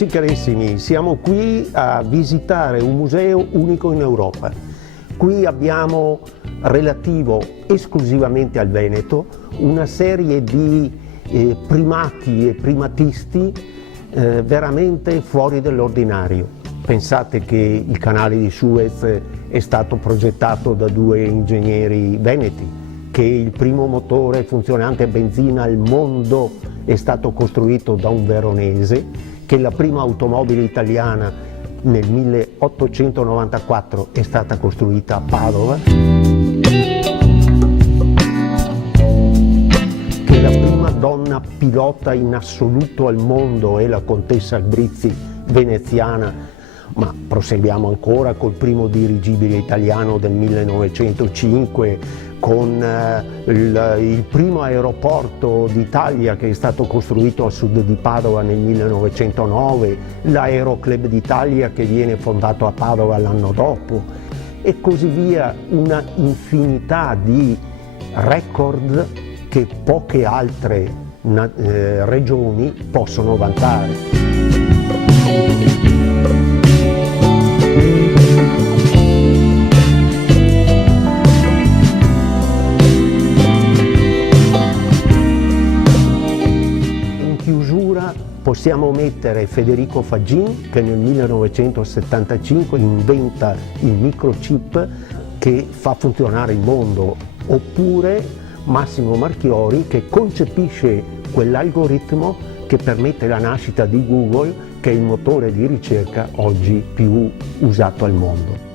Amici carissimi, siamo qui a visitare un museo unico in Europa. Qui abbiamo, relativo esclusivamente al Veneto, una serie di primati e primatisti veramente fuori dall'ordinario. Pensate che il canale di Suez è stato progettato da due ingegneri veneti, che il primo motore funzionante a benzina al mondo è stato costruito da un veronese, che la prima automobile italiana nel 1894 è stata costruita a Padova, che la prima donna pilota in assoluto al mondo è la contessa Albrizzi, veneziana. Ma proseguiamo ancora col primo dirigibile italiano del 1905, con il primo aeroporto d'Italia che è stato costruito a sud di Padova nel 1909, l'Aeroclub d'Italia che viene fondato a Padova l'anno dopo, e così via, una infinità di record che poche altre regioni possono vantare. Possiamo mettere Federico Faggin, che nel 1975 inventa il microchip che fa funzionare il mondo, oppure Massimo Marchiori, che concepisce quell'algoritmo che permette la nascita di Google, che è il motore di ricerca oggi più usato al mondo.